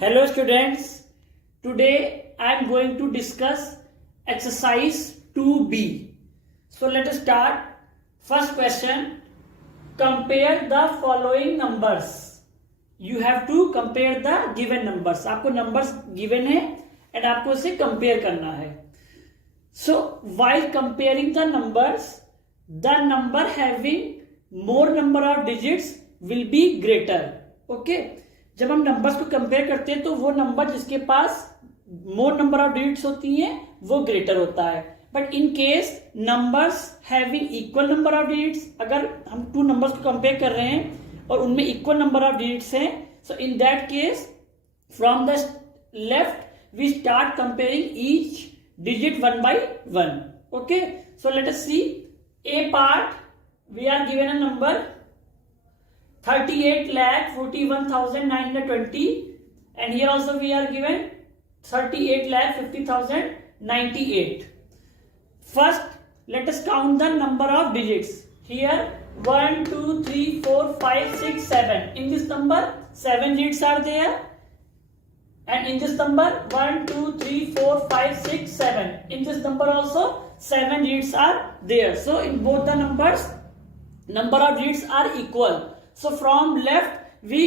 Hello students, today I am going to discuss exercise 2B. So let us start. First question, compare the following numbers. You have to compare the given numbers. आपको numbers given है and आपको इसे compare करना है. So while comparing the numbers, the number having more number of digits will be greater. Okay? जब हम numbers को compare करते हैं तो वो नंबर जिसके पास मोर नंबर ऑफ डिजिट्स होती हैं वो ग्रेटर होता है. But in case numbers having equal number of digits, अगर हम टू नंबर्स को कंपेयर कर रहे हैं और उनमें इक्वल नंबर ऑफ डिजिट्स हैं, सो in that case from the left we start comparing each digit one by one. Okay, so let us see a part. We are given a number 38,41,920 and here also we are given 38,50,098. First let us count the number of digits. Here 1 2 3 4 5 6 7. In this number 7 digits are there. And in this number 1 2 3 4 5 6 7. In this number also 7 digits are there. So in both the numbers number of digits are equal. So from left we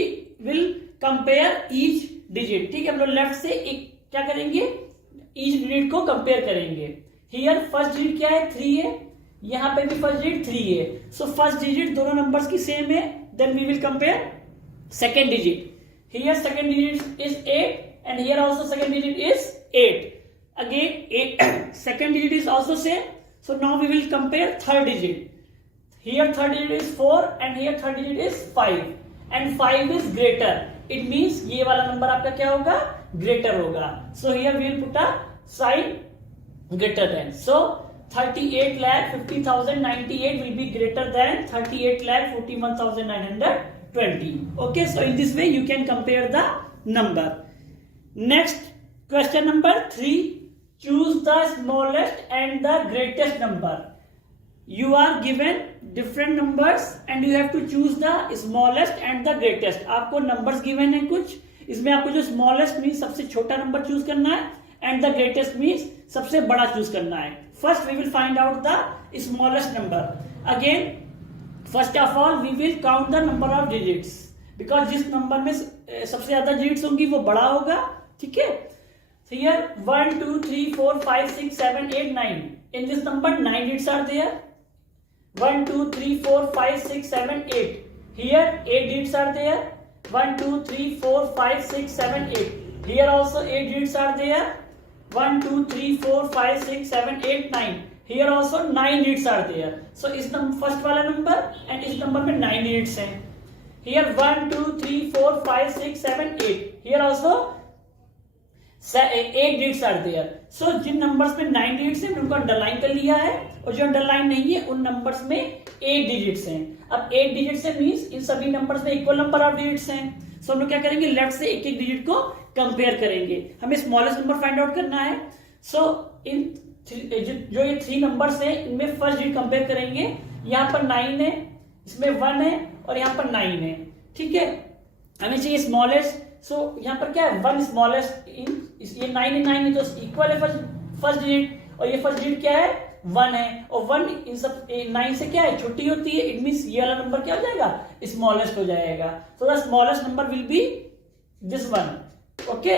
will compare each digit. ठीक है, हम लोग left से एक क्या करेंगे, each digit को compare करेंगे. Here फर्स्ट डिजिट क्या है, 3 है. यहाँ पे भी फर्स्ट डिजिट 3 है. So फर्स्ट डिजिट दोनों नंबर्स की सेम है. Then we will compare second digit. Here second digit is 8. And here also second digit is 8. Again, second digit is also same. So now we will compare third digit. Here third digit is 4 and here third digit is 5. And 5 is greater. It means ये वाला number आपका क्या होगा, greater होगा. So here we will put a sign greater than. So 38,50,098 will be greater than 38,41,920. Okay, so in this way you can compare the number. Next, question number 3. Choose the smallest and the greatest number. You are given different numbers and you have to choose the smallest and the greatest. आपको numbers given है कुछ, इसमें आपको जो smallest means सबसे छोटा number choose करना है and the greatest means सबसे बड़ा चूज करना है. First we will find out the smallest number. Again, first of all we will count the number of digits because जिस नंबर में सबसे ज्यादा digits होंगी वो बड़ा होगा. ठीक है, so here 1 2 3 4 5 6 7 8 9. In this number 9 digits are there. 1 2 3 4 5 6 7 8. Here 8 digits are there. 1 2 3 4 5 6 7 8. Here also 8 digits are there. 1 2 3 4 5 6 7 8 9. Here also 9 digits are there. So इस फर्स्ट वाला नंबर एंड इस नंबर में 9 digits हैं. Here 1 2 3 4 5 6 7 8. Here also 8 digits are there. So जिन numbers में 9 digits हैं उनको underline कर लिया है और जो अंडरलाइन नहीं है उन नंबर्स में 8 digits हैं. अब 8 digits है मींस इन सभी नंबर्स में इक्वल नंबर ऑफ डिजिट्स हैं. सो हम लोग क्या करेंगे, लेफ्ट से एक एक डिजिट को कंपेयर करेंगे. हमें स्मॉलेस्ट नंबर फाइंड आउट करना है. सो इन जो ये 3 नंबर्स हैं इनमें फर्स्ट डिजिट कंपेयर करेंगे. यहाँ पर 9 है, इसमें 1 है और यहाँ पर 9 है. ठीक है, हमें चाहिए स्मॉलेस्ट. सो यहाँ पर क्या है, 1 स्मॉलेस्ट इन ये 9 है, 9 है तो इक्वल है फर्स्ट डिजिट और ये फर्स्ट डिजिट क्या है, 1 है और 1 इन सब 9 से क्या है, छोटी होती है. इट मींस ये वाला नंबर क्या हो जाएगा, स्मॉलेस्ट हो जाएगा. So the smallest number will be this one. Okay,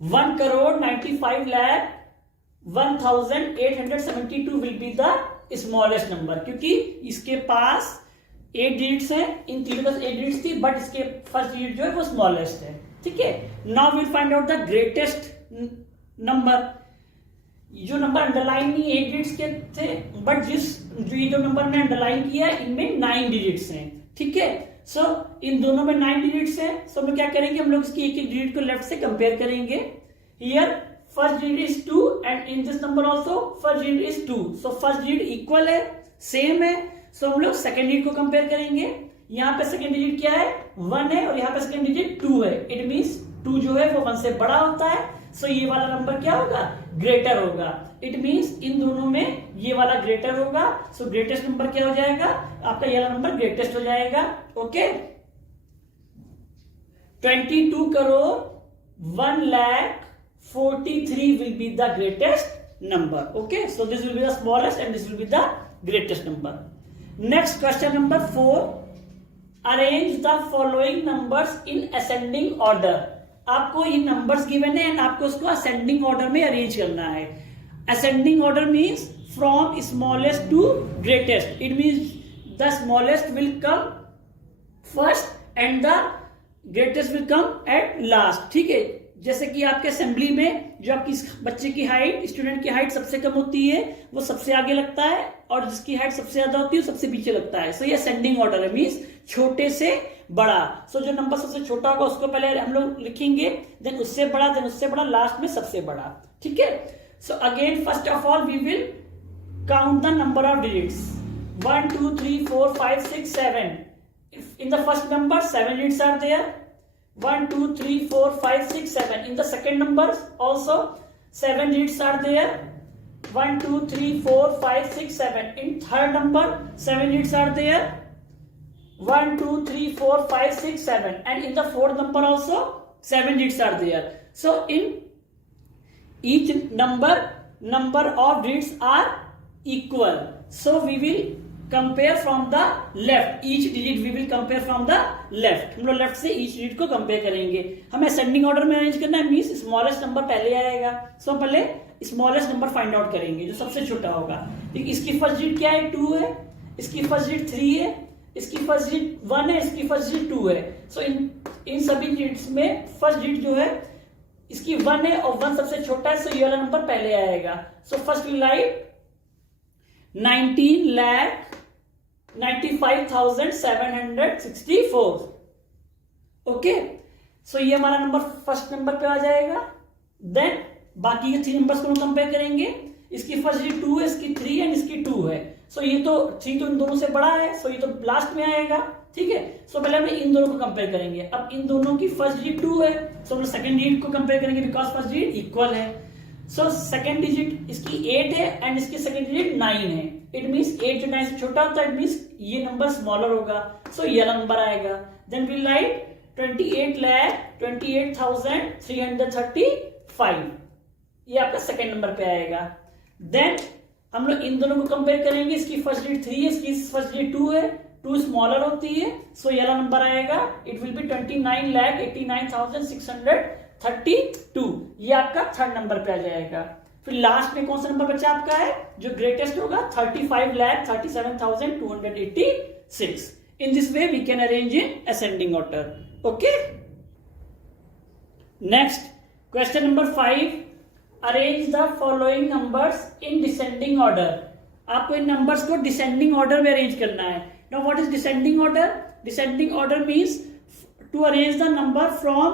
1,95,01,872 will be the smallest number क्योंकि इसके पास 8 डिजिट्स हैं. इन तीनों पास 8 डिजिट्स थी बट इसके फर्स्ट डिजिट जो है वो स्मॉलेस्ट है. ठीक है, now will find out the greatest number. जो नंबर अंडरलाइन नहीं 8 डिजिट्स के थे बट जो ये जो नंबर ने अंडरलाइन किया है इनमें 9 डिजिट्स हैं. ठीक है, सो इन दोनों में 9 डिजिट्स हैं. सो हम क्या करेंगे, हम लोग इसकी एक एक डिजिट को लेफ्ट से कंपेयर करेंगे. Here first digit is 2 and in this number also first digit is 2. So first digit equal है, सेम है. सो हम लोग सेकेंड डिजिट को कंपेयर करेंगे. यहाँ पे सेकेंड डिजिट क्या है, 1 है और यहाँ पे सेकेंड डिजिट 2 है. इट मींस 2 जो है वो 1 से बड़ा होता है. सो ये वाला नंबर क्या होगा, ग्रेटर होगा. इट मींस इन दोनों में ये वाला ग्रेटर होगा. सो ग्रेटेस्ट नंबर क्या हो जाएगा, आपका ये वाला नंबर ग्रेटेस्ट हो जाएगा. Okay, 22 crore 1,43,000 will be the greatest number. Okay, so this will be the smallest and this will be the greatest number. Next question number 4. Arrange the following numbers in ascending order. आपको ये numbers given है and आपको उसको ascending order में arrange करना है. Ascending order means from smallest to greatest. It means the smallest will come first and the greatest will come at last. ठीक है, जैसे कि आपके असेंबली में जो आपकी बच्चे की हाइट, स्टूडेंट की हाइट सबसे कम होती है वो सबसे आगे लगता है और जिसकी हाइट सबसे ज्यादा होती है वो सबसे पीछे लगता है. सो ये असेंडिंग ऑर्डर है, मींस छोटे से बड़ा. सो जो नंबर सबसे छोटा होगा उसको पहले हम लोग लिखेंगे, देन उससे बड़ा, देन उससे बड़ा, लास्ट में सबसे बड़ा. ठीक है. So again first of all we will count the number of digits. 1 2 3 4 5 6 7. In the first number 7 digits are there. 1 2 3 4 5 6 7. In the second number also 7 digits are there. 1 2 3 4 5 6 7. In third number 7 digits are there. 1 2 3 4 5 6 7. And in the fourth number also 7 digits are there. So in each number of digits are equal. So we will compare from the left. Each digit we will compare from the left. हम लोग left से each digit को compare करेंगे. हमें ascending order में arrange करना है, means smallest number पहले आएगा. So पहले smallest number find out करेंगे जो सबसे छोटा होगा. इसकी फर्स्ट डिजिट क्या है? 2 है. इसकी फर्स्ट डिजिट 3 है. इसकी फर्स्ट डिजिट 1 है. इसकी फर्स्ट डिजिट 2 है. सो इन सभी डिजिट्स में फर्स्ट डिजिट जो है इसकी 1 है और 1 सबसे छोटा है. सो ये वाला नंबर पहले आएगा. सो फर्स्ट वी राइट 19,95,764. ओके, सो ये हमारा नंबर फर्स्ट नंबर पे आ जाएगा. देन बाकी के 3 नंबर्स को हम कंपेयर करेंगे. इसकी फर्स्ट डिजिट 2 है, इसकी 3 है, इसकी 2 है. सो ये तो 3 तो इन दोनों से बड़ा है, सो ये तो लास्ट में आएगा. ठीक है. सो पहले हम इन दोनों को कंपेयर करेंगे. अब इन दोनों की फर्स्ट डिजिट 2 है, सो हम सेकंड डिजिट को कंपेयर करेंगे बिकॉज फर्स्ट डिजिट इक्वल है. सो सेकंड डिजिट इसकी 8 है एंड इसकी सेकंड डिजिट 9 है. इट मींस 8 जो 9 से छोटा होता है, इट मींस ये नंबर स्मॉलर होगा. सो ये नंबर आएगा. Then we write 28,28,335. ये आपका सेकंड नंबर पे आएगा. देन हम लोग इन दोनों को कंपेयर करेंगे. इसकी फर्स्ट डिजिट 3 है, इसकी फर्स्ट डिजिट 2 है. 2 स्मॉलर होती है, सो ये नंबर आएगा. It will B 29,89,632. ये आपका थर्ड नंबर पे आ जाएगा. फिर लास्ट में कौन सा नंबर बचा आपका है जो ग्रेटेस्ट होगा? 35,37,286. In this way we can arrange in ascending order. Okay. Next question number 5. Arrange the following numbers in descending order. आपको इन नंबर्स को डिसेंडिंग ऑर्डर में अरेंज करना है. Now what is descending order? Descending order means to arrange the number from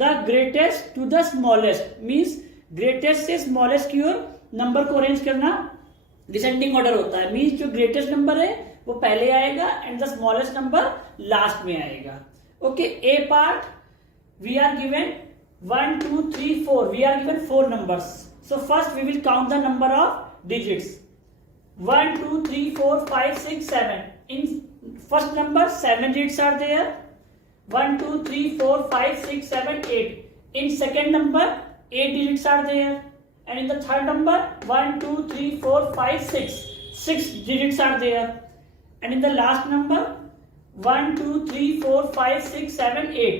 the greatest to the smallest. Means greatest से smallest की ओर number को अरेंज करना डिसेंडिंग ऑर्डर होता है. मींस जो ग्रेटेस्ट नंबर है वो पहले आएगा and the smallest number last में आएगा. Okay. A part we are given 1 2 3 4. We are given 4 numbers. So first we will count the number of digits. 1 2 3 4 5 6 7. In first number 7 digits are there. 1 2 3 4 5 6 7 8. In second number 8 digits are there. And in the third number 1 2 3 4 5 6. 6 digits are there. And in the last number 1 2 3 4 5 6 7 8.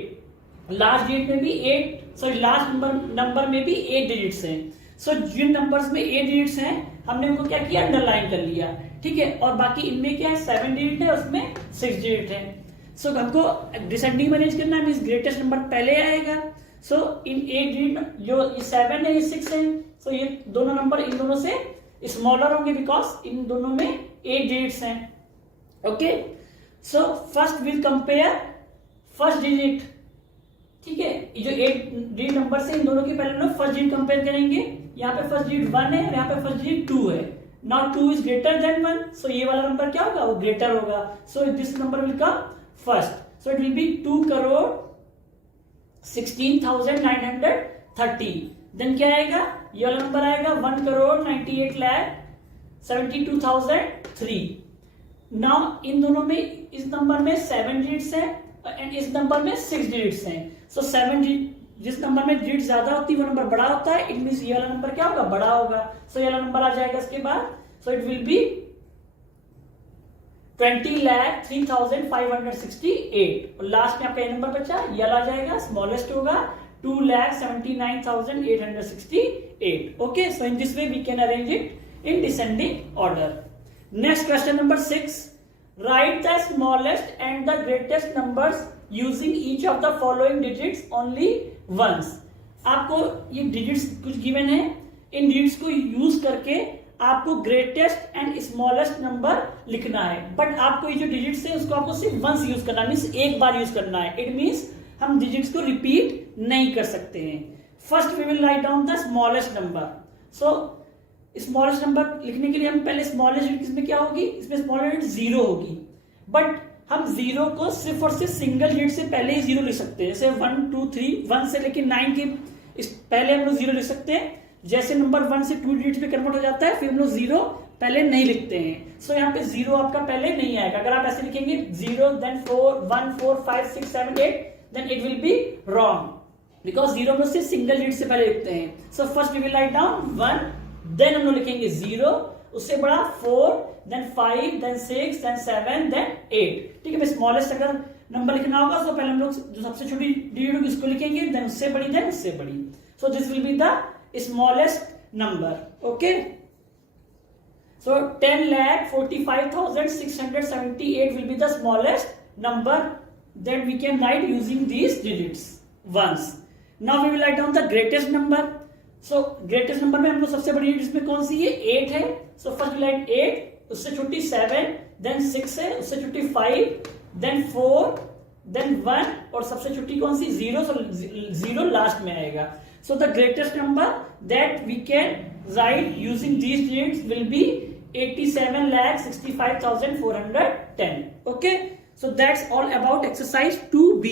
Last digit में भी 8, sorry last number में भी 8 digits हैं. सो जिन numbers में 8 digits हैं हमने उनको क्या किया? अंडरलाइन कर लिया. ठीक है. और बाकी इनमें क्या है? 7 डिजिट है, उसमें 6 डिजिट है. सो हमको डिसेंडिंग में अरेंज करना है, मींस ग्रेटेस्ट नंबर पहले आएगा. सो इन 8 डिजिट जो ये 7 है, ये 6 है. सो ये दोनों नंबर इन दोनों से स्मॉलर होंगे बिकॉज इन दोनों में 8 डिजिट्स हैं. Okay. So first will compare first digit. ठीक है. ये जो 8 डिजिट नंबर से इन दोनों की पहले लोग फर्स्ट डिजिट कंपेयर करेंगे. यहाँ पे फर्स्ट डिजिट 1 है और यहाँ पे फर्स्ट डिजिट 2 है. Now 2 is greater than 1. So ये वाला नंबर क्या होगा? वो ग्रेटर होगा. So this number will come first. So it will be 2,16,930. Then क्या आएगा? ये वाला नंबर आएगा 1,98,72,003. नाउ इन दोनों में इस नंबर में 7 डिजिट्स है एंड इस नंबर में 6 डिजिट्स हैं. सो 7 जिस नंबर में डिजिट ज्यादा होती है वो नंबर बड़ा होता है. इट मींस ये वाला नंबर क्या होगा, बड़ा होगा. सो ये वाला नंबर आ जाएगा इसके बाद. सो इट विल बी 20,03,568. और लास्ट में आपका ये नंबर बचा, ये वाला आ जाएगा, स्मॉलेस्ट होगा 2,79,868. Okay, so in this way we can arrange it in descending order. Next question number 6. Write the smallest and the greatest numbers using each of the following digits only once. आपको ये digits कुछ given है, इन digits को use करके आपको greatest and smallest number लिखना है. But आपको ये जो डिजिट्स है उसको आपको सिर्फ वंस यूज करना है, मीन्स एक बार यूज करना है. इट मीन्स हम डिजिट्स को रिपीट नहीं कर सकते हैं. First we will write down the smallest number. So smallest number लिखने के लिए हम पहले स्मॉलेस्ट डिजिट इसमें क्या होगी, इसमें स्मॉलेस्ट डिजिट 0 होगी. बट हम 0 को सिर्फ और सिर्फ सिंगल डिजिट से पहले ही 0 लिख सकते हैं. जैसे 1 2 3 1 से लेके 9 के पहले हम लोग 0 लिख सकते हैं. जैसे नंबर 1 से 2 डिजिट पे कन्वर्ट हो जाता है फिर हम लोग 0 पहले नहीं लिखते हैं. सो यहाँ पे 0 आपका पहले नहीं आएगा. अगर आप ऐसे लिखेंगे 0 then 4 1 4 5 6 7 8 then it will be wrong because 0 हम लोग सिर्फ सिंगल डिजिट से पहले लिखते हैं. So first we will write down 1, then हम लोग लिखेंगे 0, उससे बड़ा 4, देन 5, देन 6, देन 7, देन 8. ठीक है. स्मॉलेस्ट अगर नंबर लिखना होगा तो पहले हम लोग जो सबसे छोटी डिजिट होगी उसको लिखेंगे, देन उससे बड़ी, देन उससे बड़ी. So this will be the smallest number. Okay, so 10,45,678 will be the smallest number that we can write using these digits once. Now we will write down the greatest number. So greatest number में हम लोग सबसे बड़ी digit में कौन सी है, 8 है. So first we write 8, उससे छोटी 7, then 6 है, उससे छोटी 5, then 4, then 1 और सबसे छोटी कौन सी 0. So 0 लास्ट में आएगा. So the greatest number that we can write using these digits will be 87,65,410. Okay, so that's all about exercise 2B.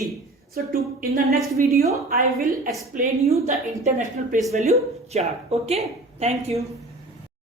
So in the next video I will explain you the international place value chart. Okay, thank you.